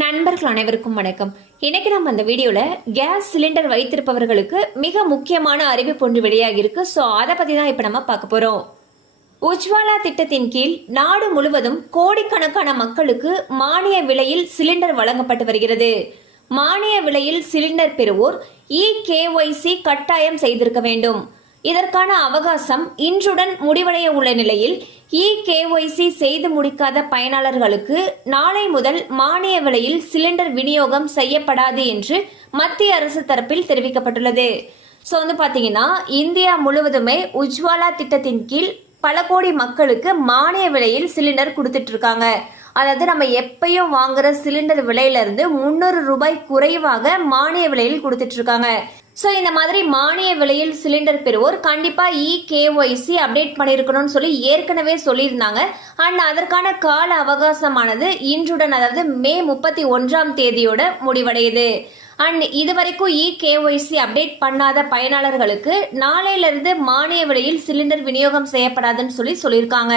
நண்பர்கள் அனைவருக்கும் வணக்கம். இன்னைக்கு நம்ம அந்த வீடியோல கேஸ் சிலிண்டர் வைத்திருப்பவர்களுக்கு மிக முக்கியமான அறிவிப்பு ஒன்று வெளியாகி இருக்கு. ஸோ அதை பத்தி தான் இப்போ நம்ம பார்க்க போறோம். உஜ்வாலா திட்டத்தின் கீழ் நாடு முழுவதும் கோடிக்கணக்கான மக்களுக்கு மானிய விலையில் சிலிண்டர் வழங்கப்பட்டு வருகிறது. மானிய விலையில் சிலிண்டர் பெறுவோர் இ கேஒய்சி கட்டாயம் செய்திருக்க வேண்டும். இதற்கான அவகாசம் இன்றுடன் முடிவடைய உள்ள நிலையில் இ கேஒய்சி செய்து முடிக்காத பயனாளர்களுக்கு நாளை முதல் மானிய விலையில் சிலிண்டர் விநியோகம் செய்யப்படாது என்று மத்திய அரசு தரப்பில் தெரிவிக்கப்பட்டுள்ளது. ஸோ வந்து பார்த்தீங்கன்னா இந்தியா முழுவதுமே உஜ்வாலா திட்டத்தின் கீழ் பல கோடி மக்களுக்கு மானிய விலையில் சிலிண்டர் கொடுத்துட்ருக்காங்க அதாவது நம்ம எப்பயும் வாங்குற சிலிண்டர் விலையிலிருந்து முந்நூறு ரூபாய் குறைவாக மானிய விலையில் கொடுத்துட்டு இருக்காங்க. ஸோ இந்த மாதிரி மானிய விலையில் சிலிண்டர் பெறுவோர் கண்டிப்பாக இ கேஒய்சி அப்டேட் பண்ணியிருக்கணும்னு சொல்லி ஏற்கனவே சொல்லியிருந்தாங்க. அண்ட் அதற்கான கால அவகாசமானது இன்றுடன் அதாவது மே முப்பத்தி ஒன்றாம் தேதியோட முடிவடையுது. அண்ட் இது வரைக்கும் இ கேஒய்சி அப்டேட் பண்ணாத பயனாளர்களுக்கு நாளையிலிருந்து மானிய விலையில் சிலிண்டர் விநியோகம் செய்யப்படாதுன்னு சொல்லி சொல்லியிருக்காங்க.